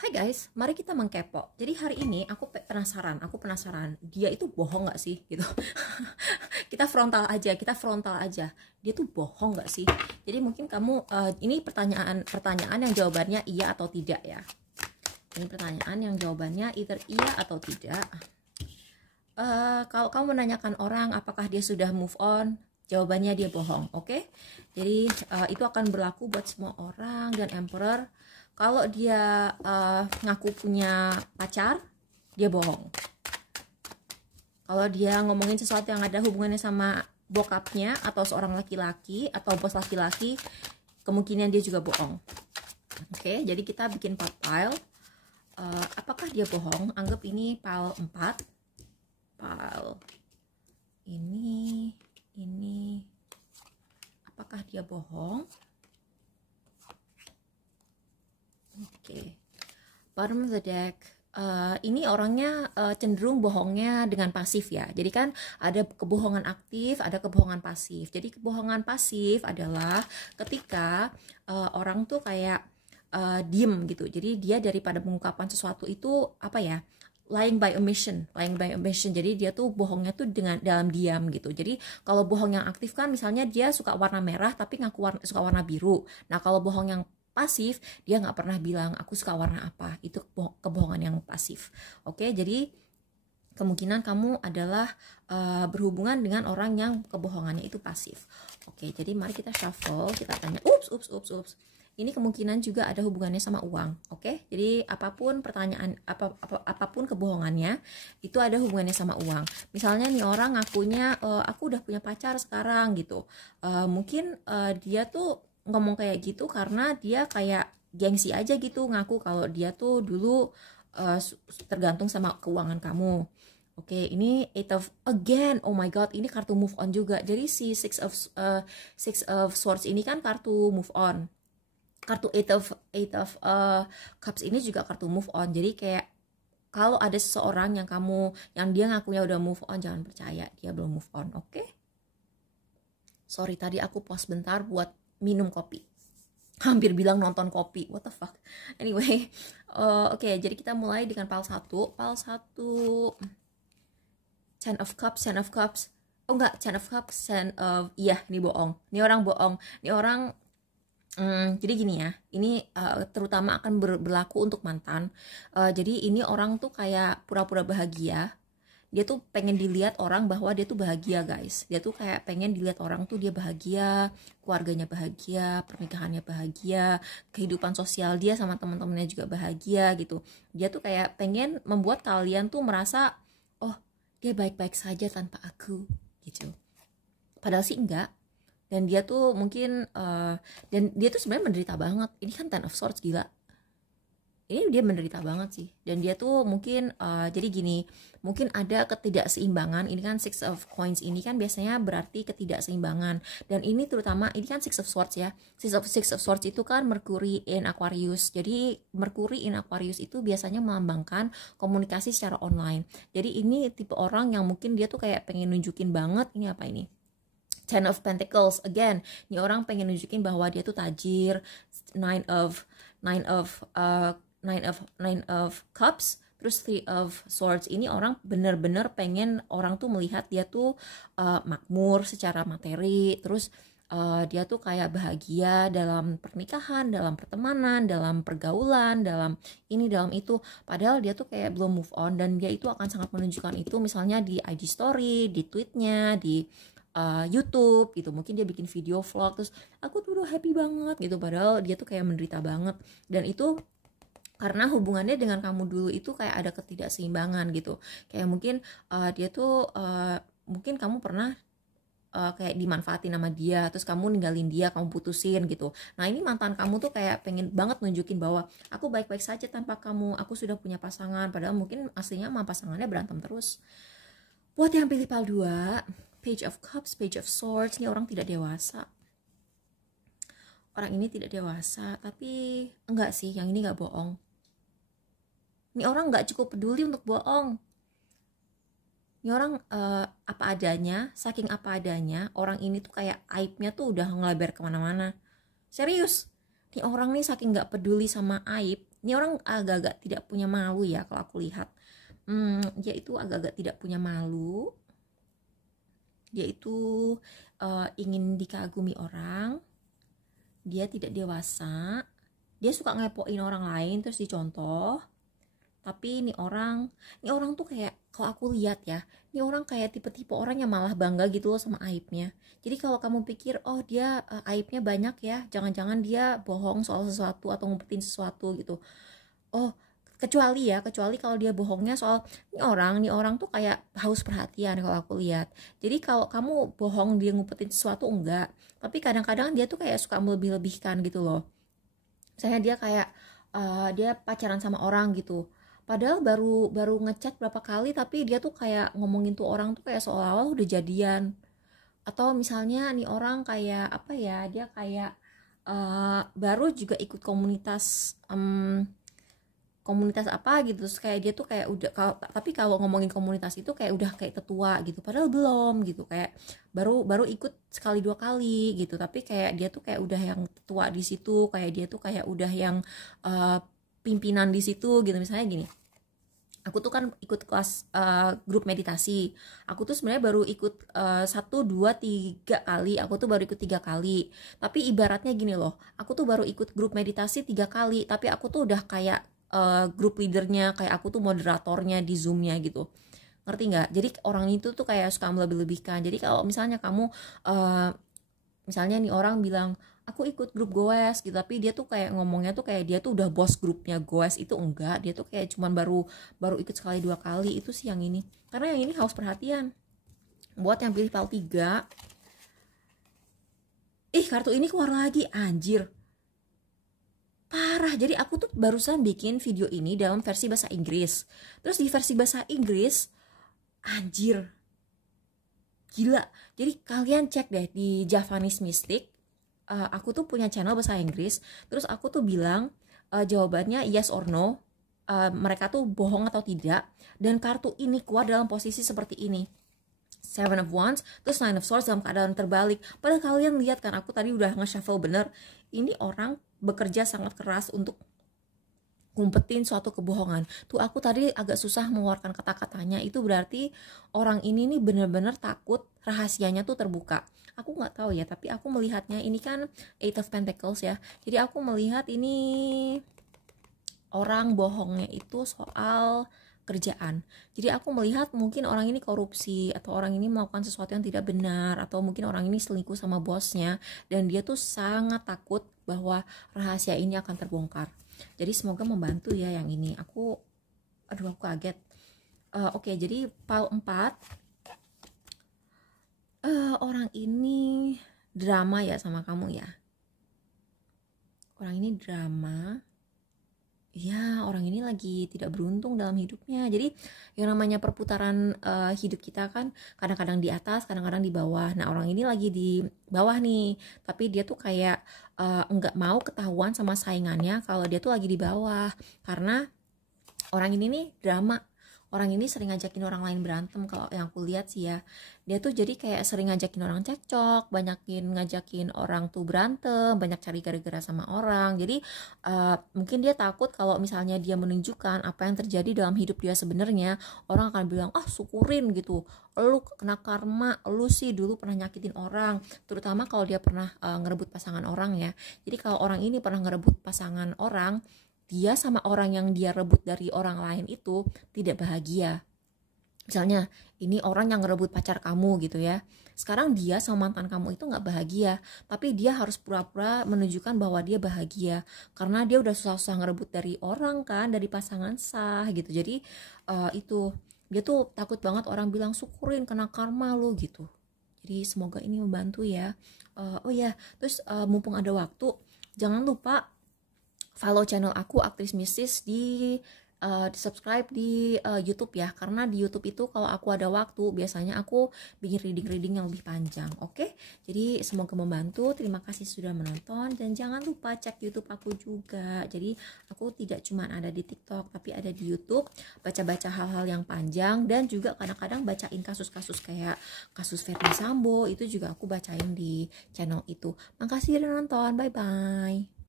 Hai guys, mari kita mengkepo. Jadi hari ini aku penasaran, dia itu bohong nggak sih gitu. Kita frontal aja. Dia tuh bohong nggak sih? Jadi mungkin kamu ini pertanyaan yang jawabannya iya atau tidak ya. Ini pertanyaan yang jawabannya either iya atau tidak. Kalau kamu menanyakan orang apakah dia sudah move on, jawabannya dia bohong, oke? Jadi itu akan berlaku buat semua orang dan emperor. Kalau dia ngaku punya pacar, dia bohong. Kalau dia ngomongin sesuatu yang ada hubungannya sama bokapnya atau seorang laki-laki atau bos laki-laki, kemungkinan dia juga bohong. Oke, jadi kita bikin 4 pile. Apakah dia bohong? Anggap ini pile 4. Pile ini. Apakah dia bohong? Oke. Bottom of the deck. Ini orangnya cenderung bohongnya dengan pasif ya. Jadi kan ada kebohongan aktif, ada kebohongan pasif. Jadi kebohongan pasif adalah ketika orang tuh kayak diem gitu. Jadi dia daripada mengungkapkan sesuatu itu apa ya? Lying by omission. Jadi dia tuh bohongnya tuh dalam diam gitu. Jadi kalau bohong yang aktif kan misalnya dia suka warna merah tapi ngaku suka warna biru. Nah kalau bohong yang pasif, dia nggak pernah bilang aku suka warna apa. Itu kebohongan yang pasif. Oke, jadi kemungkinan kamu adalah berhubungan dengan orang yang kebohongannya itu pasif. Oke, jadi mari kita shuffle, kita tanya. Ups. Ini kemungkinan juga ada hubungannya sama uang. Oke, jadi apapun pertanyaan, apapun kebohongannya, itu ada hubungannya sama uang. Misalnya nih orang ngakunya aku udah punya pacar sekarang gitu. Mungkin dia tuh ngomong kayak gitu karena dia kayak gengsi aja gitu, ngaku kalau dia tuh dulu tergantung sama keuangan kamu. Oke, ini eight of again. Oh my god, ini kartu move on juga. Jadi si six of swords ini kan kartu move on. Kartu eight of cups ini juga kartu move on. Jadi kayak kalau ada seseorang yang dia ngakunya udah move on, jangan percaya, dia belum move on. Oke? Sorry, tadi aku pause bentar buat minum kopi. Hampir bilang nonton kopi, what the fuck. Anyway, oke, jadi kita mulai dengan pile 1. Pile 1 Ten of Cups. Oh enggak, Ten of Cups, iya, ini bohong. Ini orang bohong. Ini orang jadi gini ya, ini terutama akan berlaku untuk mantan. Jadi ini orang tuh kayak pura-pura bahagia. Dia tuh pengen dilihat orang bahwa dia tuh bahagia guys. Dia tuh kayak pengen dilihat orang tuh dia bahagia, keluarganya bahagia, pernikahannya bahagia, kehidupan sosial dia sama teman-temannya juga bahagia gitu. Dia tuh kayak pengen membuat kalian tuh merasa, oh dia baik-baik saja tanpa aku gitu. Padahal sih enggak. Dan dia tuh mungkin dan dia tuh sebenarnya menderita banget. Ini kan Ten of Swords, gila. Ini dia menderita banget sih. Dan dia tuh mungkin jadi gini, mungkin ada ketidakseimbangan. Ini kan Six of Coins ini kan biasanya berarti ketidakseimbangan. Dan ini terutama ini kan Six of Swords ya. Six of Swords itu kan Mercury in Aquarius. Jadi Mercury in Aquarius itu biasanya melambangkan komunikasi secara online. Jadi ini tipe orang yang mungkin dia tuh kayak pengen nunjukin banget, ini apa ini? Ten of Pentacles again. Ini orang pengen nunjukin bahwa dia tuh tajir. Nine of Cups, terus Three of Swords. Ini orang bener-bener pengen orang tuh melihat dia tuh makmur secara materi, terus dia tuh kayak bahagia dalam pernikahan, dalam pertemanan, dalam pergaulan, dalam itu. Padahal dia tuh kayak belum move on, dan dia itu akan sangat menunjukkan itu misalnya di IG story, di tweetnya, di YouTube gitu. Mungkin dia bikin video vlog terus aku tuh udah happy banget gitu, padahal dia tuh kayak menderita banget. Dan itu karena hubungannya dengan kamu dulu itu kayak ada ketidakseimbangan gitu. Kayak mungkin dia tuh mungkin kamu pernah kayak dimanfaatin sama dia, terus kamu ninggalin dia, kamu putusin gitu. Nah ini mantan kamu tuh kayak pengen banget nunjukin bahwa aku baik-baik saja tanpa kamu, aku sudah punya pasangan, padahal mungkin aslinya sama pasangannya berantem terus. Buat yang pilih pile 2, Page of Cups, Page of Swords, ini orang tidak dewasa. Orang ini tidak dewasa, tapi enggak sih, yang ini enggak bohong. Ini orang enggak cukup peduli untuk bohong. Ini orang apa adanya, saking apa adanya, orang ini tuh kayak aibnya tuh udah ngelebar kemana-mana. Serius, ini orang nih saking enggak peduli sama aib, Ini orang agak-agak tidak punya malu ya kalau aku lihat. Dia itu agak-agak tidak punya malu. Dia itu ingin dikagumi orang. Dia tidak dewasa. Dia suka ngepoin orang lain terus dicontoh. Tapi ini orang tuh kayak, kalau aku lihat ya, ini orang kayak tipe-tipe orang yang malah bangga gitu loh sama aibnya. Jadi kalau kamu pikir, oh dia aibnya banyak ya, jangan-jangan dia bohong soal sesuatu atau ngumpetin sesuatu gitu. Oh, kecuali kalau dia bohongnya soal ini orang tuh kayak haus perhatian kalau aku lihat. Jadi kalau kamu bohong dia ngumpetin sesuatu, enggak, tapi kadang-kadang dia tuh kayak suka melebih-lebihkan gitu loh. Misalnya dia kayak dia pacaran sama orang gitu, padahal baru baru ngechat berapa kali, tapi dia tuh kayak ngomongin tuh orang tuh kayak seolah-olah udah jadian. Atau misalnya nih orang kayak apa ya, dia kayak baru juga ikut komunitas apa gitu, terus kayak dia tuh kayak udah, tapi kalau ngomongin komunitas itu kayak udah kayak tetua gitu, padahal belum gitu, kayak baru baru ikut sekali dua kali gitu, tapi kayak dia tuh kayak udah yang tetua di situ, kayak dia tuh kayak udah yang uh, pimpinan di situ gitu. Misalnya gini, aku tuh kan ikut kelas grup meditasi. Aku tuh sebenarnya baru ikut 1, 2, 3 kali. Aku tuh baru ikut 3 kali. Tapi ibaratnya gini loh, aku tuh baru ikut grup meditasi 3 kali, tapi aku tuh udah kayak grup leadernya, kayak aku tuh moderatornya di Zoom-nya gitu. Ngerti nggak? Jadi orang itu tuh kayak suka melebih-lebihkan. Jadi kalau misalnya kamu misalnya nih orang bilang aku ikut grup goes gitu, tapi dia tuh kayak ngomongnya tuh kayak dia tuh udah bos grupnya goes, itu enggak, dia tuh kayak cuman baru baru ikut sekali 2 kali. Itu sih yang ini, karena yang ini haus perhatian. Buat yang pilih PAL 3, kartu ini keluar lagi, anjir parah. Jadi aku tuh barusan bikin video ini dalam versi bahasa Inggris, terus di versi bahasa Inggris, anjir gila. Jadi kalian cek deh di Javanese Mystic. Aku tuh punya channel bahasa Inggris, terus aku tuh bilang jawabannya yes or no, mereka tuh bohong atau tidak, dan kartu ini keluar dalam posisi seperti ini, Seven of Wands, terus Nine of Swords dalam keadaan terbalik. Padahal kalian lihat kan, aku tadi udah nge-shuffle bener, ini orang bekerja sangat keras untuk ngumpetin suatu kebohongan. Tuh aku tadi agak susah mengeluarkan kata-katanya, itu berarti orang ini nih bener-bener takut rahasianya tuh terbuka. Aku nggak tahu ya, tapi aku melihatnya ini kan Eight of Pentacles ya, jadi aku melihat ini orang bohongnya itu soal kerjaan. Jadi aku melihat mungkin orang ini korupsi, atau orang ini melakukan sesuatu yang tidak benar, atau mungkin orang ini selingkuh sama bosnya, dan dia tuh sangat takut bahwa rahasia ini akan terbongkar. Jadi semoga membantu ya yang ini. Aku kaget. Oke, jadi PAL 4, orang ini drama ya sama kamu ya. Orang ini drama. Ya, orang ini lagi tidak beruntung dalam hidupnya. Jadi yang namanya perputaran hidup kita kan kadang-kadang di atas, kadang-kadang di bawah. Nah, orang ini lagi di bawah nih, tapi dia tuh kayak nggak mau ketahuan sama saingannya kalau dia tuh lagi di bawah, karena orang ini nih drama. Orang ini sering ngajakin orang lain berantem, kalau yang aku lihat sih ya. Dia tuh jadi kayak sering ngajakin orang cekcok, banyakin ngajakin orang tuh berantem, banyak cari gara-gara sama orang. Jadi mungkin dia takut kalau misalnya dia menunjukkan apa yang terjadi dalam hidup dia sebenarnya, orang akan bilang, syukurin gitu, lu kena karma, lu sih dulu pernah nyakitin orang. Terutama kalau dia pernah ngerebut pasangan orang ya. Jadi kalau orang ini pernah ngerebut pasangan orang, dia sama orang yang dia rebut dari orang lain itu tidak bahagia. Misalnya ini orang yang ngerebut pacar kamu gitu ya, sekarang dia sama mantan kamu itu gak bahagia, tapi dia harus pura-pura menunjukkan bahwa dia bahagia, karena dia udah susah-susah ngerebut dari orang kan, dari pasangan sah gitu. Jadi itu dia tuh takut banget orang bilang syukurin kena karma lu gitu. Jadi semoga ini membantu ya. Oh ya, terus mumpung ada waktu, jangan lupa follow channel aku Aktris Mistis, di subscribe di YouTube ya, karena di YouTube itu kalau aku ada waktu biasanya aku bikin reading yang lebih panjang. Oke? Jadi semoga membantu. Terima kasih sudah menonton, dan jangan lupa cek YouTube aku juga. Jadi aku tidak cuma ada di TikTok, tapi ada di YouTube, baca-baca hal-hal yang panjang, dan juga kadang-kadang bacain kasus-kasus kayak kasus Verdi Sambo, itu juga aku bacain di channel itu. Makasih udah nonton, bye bye.